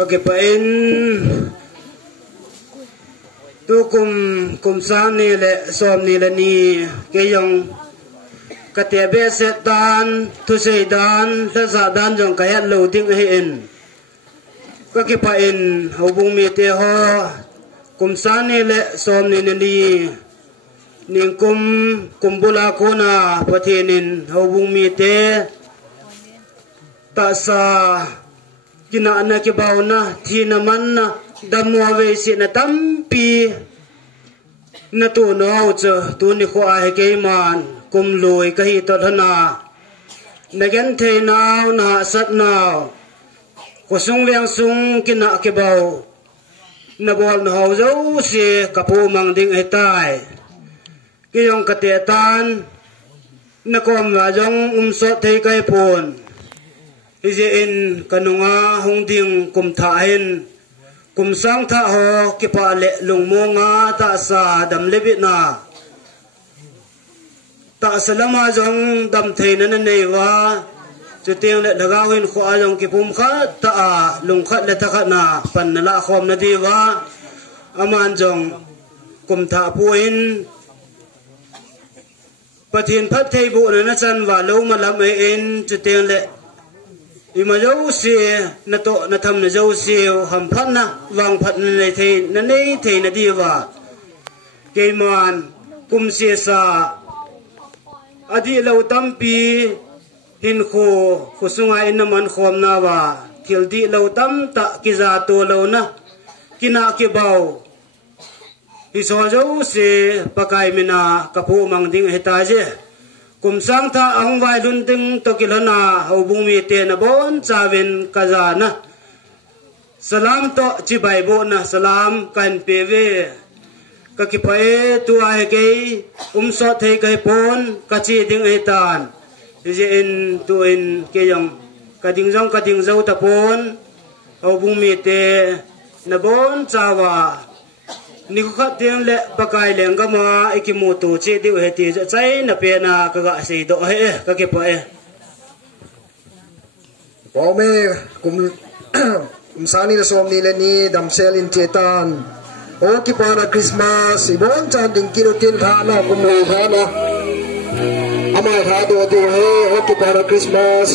kakipain tu kum sang ni le som ni le ni kayong katiabe setan tu seidan la za dan jong kayat lo ding hin kakipain hubung mi te ho kum sang ni le som ni ni ning kumbula kona pathinin hubung mi te ta sa kina na ke bauna thina manna damwa ve si na tampi na tu no cha tu ni kho a ke man kum loi ka hi to thana na gen the naw na sat naw ko sung liang sung kina ke bau na bol no ho zo si kapu mang ding ai tai ki yong ka te tan na kom wa jong so thei kai pon ije in kanunga hongding kum tha hin kum sang tha ho ki pa le lung mo nga ta sa dam le bi na ta salama jong dam the na nei wa chu tiang le daga hin kho a jong ki pum kha ta a lung khat le ta kha na pan na la khom na di wa aman jong kum tha pu in pathin phat thei bu na chan wa lo ma lam e in chu tiang le ima dấu xe na to na tham na dấu xe ham phát na vàng phát này thì na nei thì na đi vào cái màn kum xe sa adi lâu tâm pi hin khô sungai in man khom na wa thil di lâu tâm ta ki za to lâu na kina ki bau hi so dấu xe pakai mina kapu mang ding heta je kum sang tha ang vai lun ting to kilana hobung mi te na bon chaven kazana salam to chi bai bo na salam kan peve ka ki pae tu ai ke so thei kai pon ka chi ding ai tan je in tu in ke yong ka ding zau ta pon hobung mi te na bon chawa ni ko khateng le pakai leng ga ma ikimu tu che diu he ti chai na pe na ka ga sei do he ka ke pa e po me kum sani la som ni le ni dam sel in chetan o ki para Christmas ibon chan ding kilo tin tha na kum le tha na ama tha do he o ki para Christmas